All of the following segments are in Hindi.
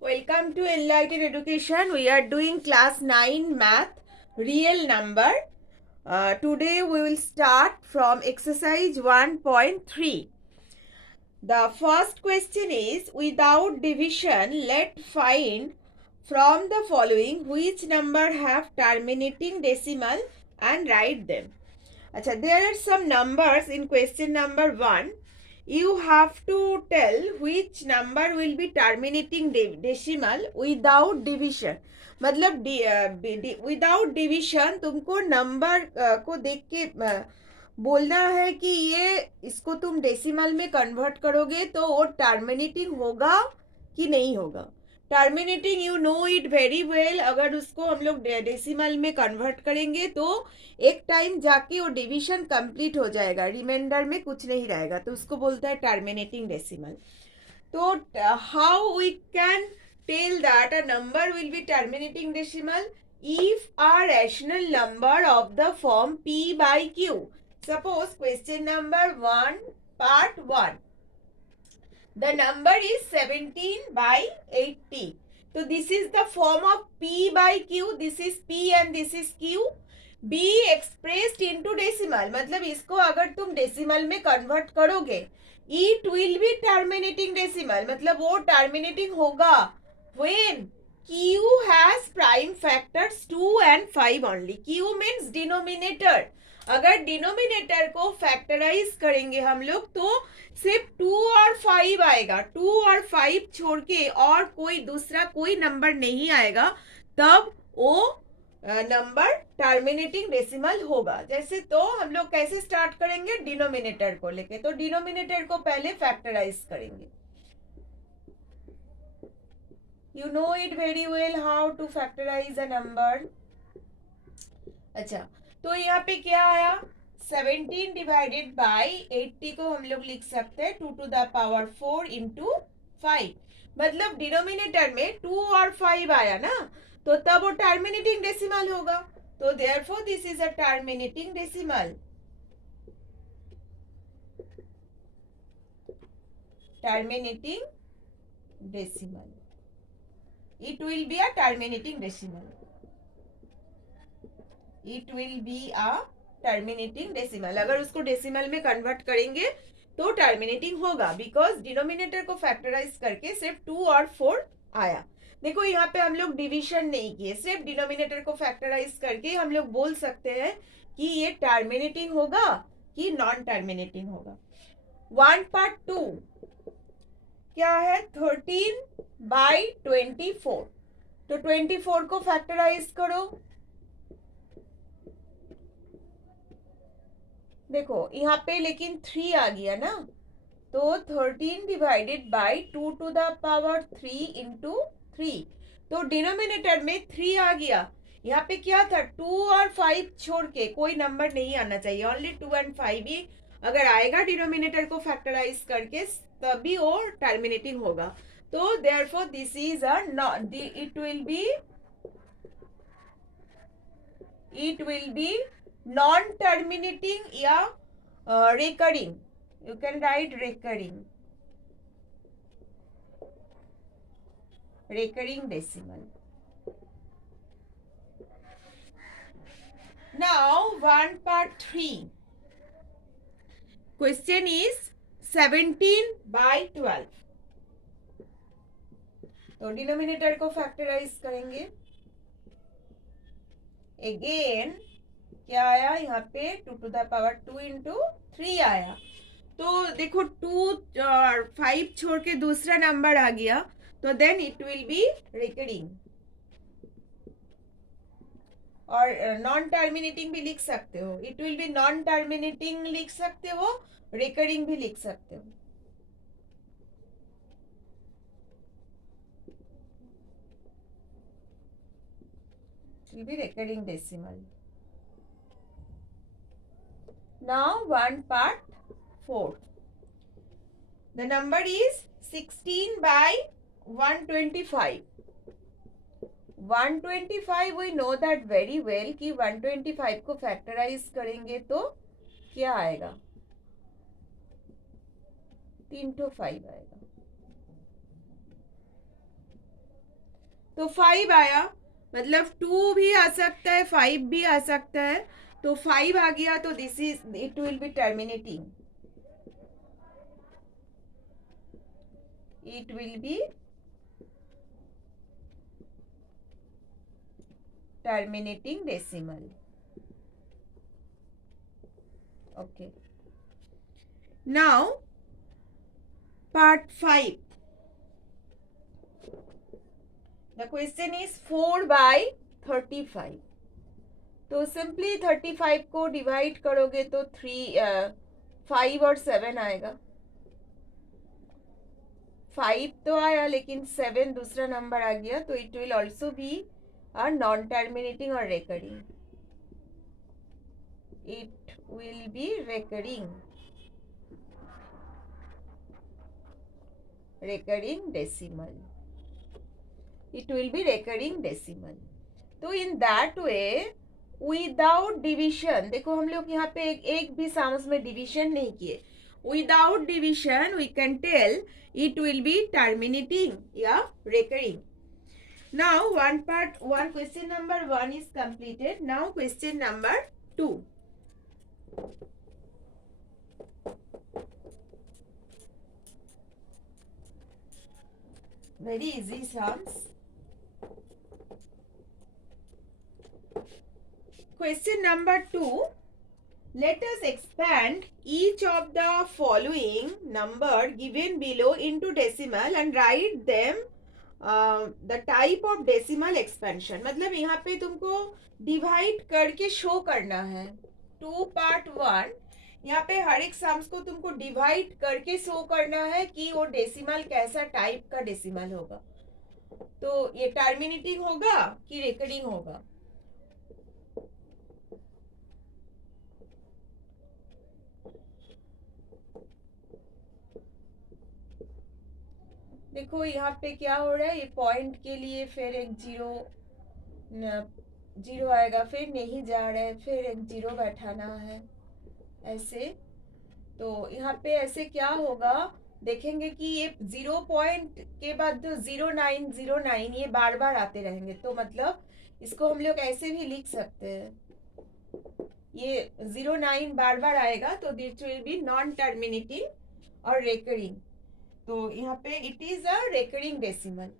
Welcome to Enlightened Education. We are doing class 9 math, real number. Today we will start from exercise 1.3. The first question is, without division, let find from the following which number have terminating decimal and write them. Achha, there are some numbers in question number 1. You have to tell which number will be terminating decimal without division. मतलब विदाउट डिविजन तुमको नंबर को देख के बोलना है कि ये इसको तुम डेसिमल में कन्वर्ट करोगे तो वो टर्मिनेटिंग होगा कि नहीं होगा. Terminating you know it very well. अगर उसको हम लोग डेसिमल में कन्वर्ट करेंगे तो एक टाइम जाके वो डिवीजन कंप्लीट हो जाएगा, रिमाइंडर में कुछ नहीं रहेगा, तो उसको बोलता है टर्मिनेटिंग डेसिमल. तो how we can tell that a number will be terminating decimal if a rational number of the form p by q. Suppose question number 1 part 1, the number is 17 by 80. So this is the form of p by q. This is p and this is q. b expressed into decimal. मतलब इसको अगर तुम डेसिमल में कन्वर्ट करोगे it will be terminating decimal. मतलब वो terminating होगा when q has prime factors 2 and 5 only. q means denominator. अगर डिनोमिनेटर को फैक्टराइज करेंगे हम लोग तो सिर्फ 2 और 5 आएगा. 2 और 5 छोड़ के और कोई दूसरा कोई नंबर नहीं आएगा, तब वो नंबर टर्मिनेटिंग डेसिमल होगा. जैसे तो हम लोग कैसे स्टार्ट करेंगे, डिनोमिनेटर को लेके. तो डिनोमिनेटर को पहले फैक्टराइज करेंगे. You know it very well how to factorise a number. अच्छा, तो यहाँ पे क्या आया, 17 डिवाइडेड बाई 80 को हम लोग लिख सकते हैं 2 to the power 4 into 5. मतलब डिनोमिनेटर में 2 और 5 आया ना, तो तब वो टर्मिनेटिंग डेसिमल होगा. तो therefore this is a terminating decimal. Terminating decimal. It will be a terminating decimal. It will be a terminating decimal. अगर उसको डेसिमल में कन्वर्ट करेंगे तो टर्मिनेटिंग होगा, बिकॉज डिनोमिनेटर को फैक्टराइज करके सिर्फ 2 और 4 आया. देखो यहाँ पे हम लोग डिवीजन नहीं किए, सिर्फ डिनोमिनेटर को फैक्टराइज करके हम लोग बोल सकते हैं कि ये टर्मिनेटिंग होगा कि नॉन टर्मिनेटिंग होगा. 1/2 क्या है, 13 by 24. तो 24 को फैक्टराइज करो. देखो यहाँ पे लेकिन 3 आ गया ना, तो 13 divided by 2 to the power 3 into 3. तो डिनोमिनेटर में 3 आ गया. यहाँ पे क्या था, 2 और 5 छोड़ के कोई नंबर नहीं आना चाहिए, ओनली 2 and 5 ही अगर आएगा डिनोमिनेटर को फैक्टराइज करके तभी वो टर्मिनेटिंग होगा. तो therefore this is a it will be non-terminating या recurring. You can write recurring decimal. Now 1/3. Question is 17 by 12. तो डिनोमिनेटर को फैक्टराइज करेंगे. अगेन क्या आया यहाँ पे, 2 to the power 2 into 3 आया. तो देखो 2 और 5 छोड़ के दूसरा नंबर आ गया, तो then it will be recurring. और नॉन टर्मिनेटिंग भी लिख सकते हो, it will be non terminating लिख सकते हो, रिकरिंग भी लिख सकते हो. will be recurring decimal. Now 1/4. The number is 16 by 125. 125 we know that very well कि 125 को फैक्टराइज करेंगे तो क्या आएगा, 3 to 5 आएगा. तो 5 आया, मतलब 2 भी आ सकता है, 5 भी आ सकता है। तो 5 आ गया तो this is it will be terminating, it will be terminating decimal. Okay, now part 5. The question is 4 by 35. तो सिंपली 35 को डिवाइड करोगे तो 5 और 7 आएगा। 5 तो आया लेकिन 7 दूसरा नंबर आ गया, तो it will also be a non terminating और रेकरिंग। इट विल बी recurring decimal. It will be recurring decimal. तो in that way without division, देखो हम लोग यहाँ पे एक भी सामस में डिविजन नहीं किए, without division we can tell it will be terminating या recurring. Now one question number 1 is completed. Now question number 2. Very easy sums. Question number 2. Let us expand each of the following number given below into decimal and write them the type of decimal expansion. मतलब यहाँ पे तुमको डिवाइड करके शो करना है। 2 part 1, यहाँ पे हर एक सम्स को तुमको डिवाइड करके शो करना है कि वो डेसिमल कैसा टाइप का डेसिमल होगा। तो ये टर्मिनेटिंग होगा कि रेकरिंग होगा। देखो यहाँ पे क्या हो रहा है, ये पॉइंट के लिए फिर एक जीरो आएगा, फिर नहीं जा रहा है, फिर एक जीरो बैठाना है ऐसे। तो यहाँ पे ऐसे क्या होगा, देखेंगे कि ये 0 पॉइंट के बाद जो 0909 ये बार बार आते रहेंगे। तो मतलब इसको हम लोग ऐसे भी लिख सकते हैं, ये 09 बार बार आएगा तो this will be non terminating और रेकरिंग। तो यहाँ पे it is a recurring decimal,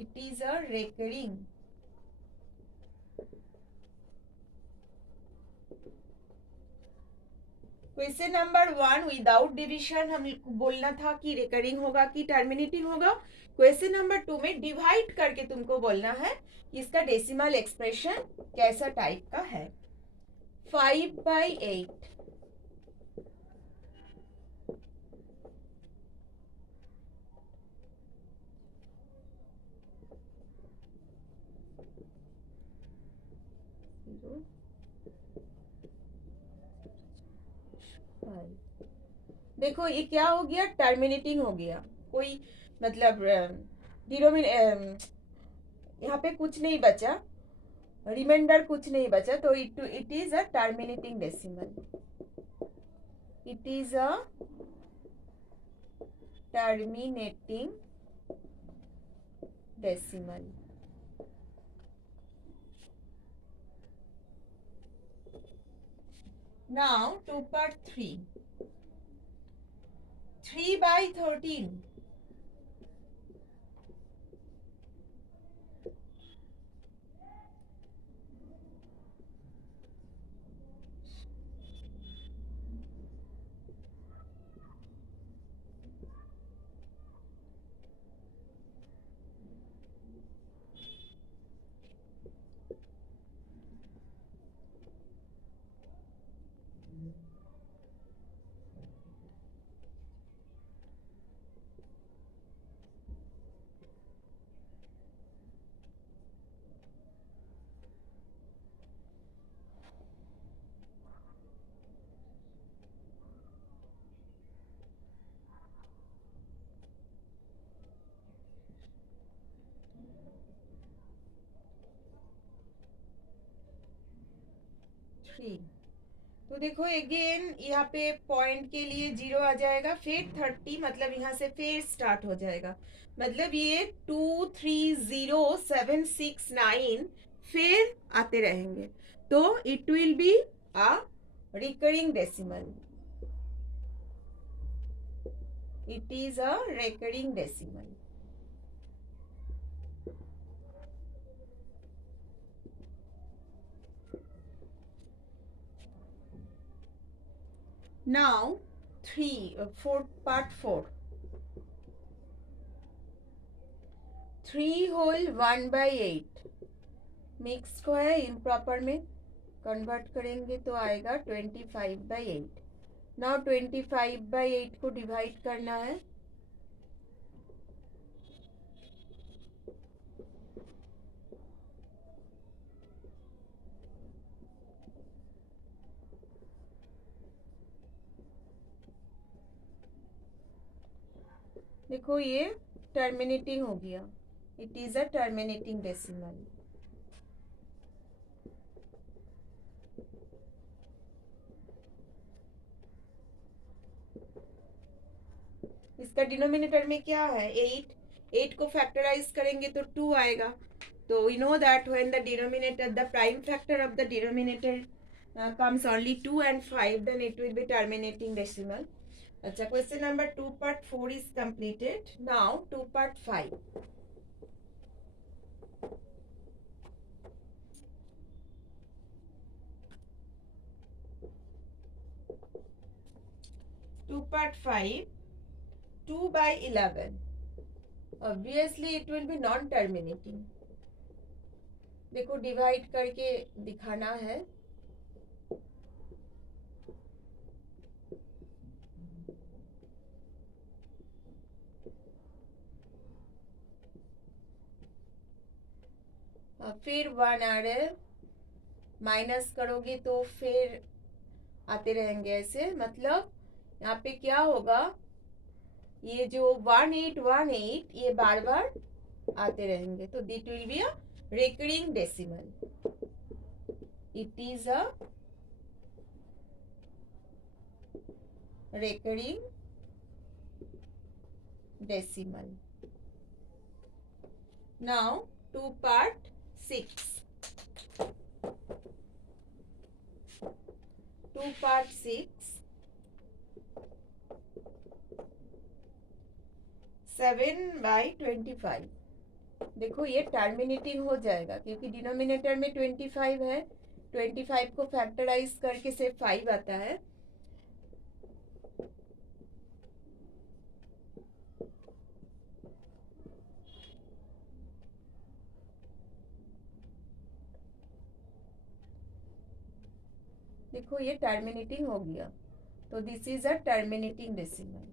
it is a recurring. Question number 1 without division हम बोलना था कि रेकरिंग होगा कि टर्मिनेटिंग होगा। क्वेश्चन नंबर 2 में डिवाइड करके तुमको बोलना है कि इसका डेसिमल एक्सप्रेशन कैसा टाइप का है। 5/8, देखो ये क्या हो गया, टर्मिनेटिंग हो गया। कोई मतलब यहाँ पे कुछ नहीं बचा, रिमाइंडर कुछ नहीं बचा, तो it is a terminating decimal, it is a terminating decimal. Now to part 3. 3/13. तो देखो अगेन यहाँ पे पॉइंट के लिए 0 आ जाएगा, फिर 30, मतलब यहाँ से फिर स्टार्ट हो जाएगा, मतलब ये 2 3 0 7 6 9 फिर आते रहेंगे, तो it will be a recurring decimal. It is a recurring decimal. Now, 4 part 4. 3 whole 1/8 mix को है, इम्प्रॉपर में कन्वर्ट करेंगे तो आएगा 25/8. नाउ 25/8 को डिवाइड करना है. देखो ये टर्मिनेटिंग हो गया. It is a terminating decimal. इसका डिनोमिनेटर में क्या है? 8 को फैक्टराइज करेंगे तो 2 आएगा. तो we know that when the denominator, the prime factor of the denominator comes only 2 and 5, then it will be terminating decimal. अच्छा, question number 2 part 4 is completed. Now 2 part 5. 2 part 5, 2/11. Obviously it will be non-terminating. देखो डिवाइड करके दिखाना है. फिर 1 आ रहे, माइनस करोगे तो फिर आते रहेंगे ऐसे, मतलब यहाँ पे क्या होगा, ये जो 1818 ये बार बार आते रहेंगे, तो it will be a recurring decimal. It is a recurring decimal. Now 2 part 6. 2 part 6. 7/25. देखो ये टर्मिनेटिंग हो जाएगा क्योंकि डिनोमिनेटर में 25 है. 25 को फैक्टराइज करके सिर्फ 5 आता है. देखो ये टर्मिनेटिंग हो गया, तो this is a terminating decimal.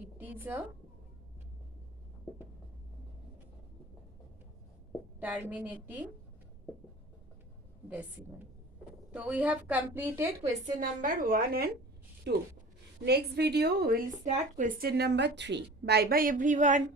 It is a terminating decimal. So we have completed question number 1 and 2. Next video we will start question number 3. Bye bye everyone.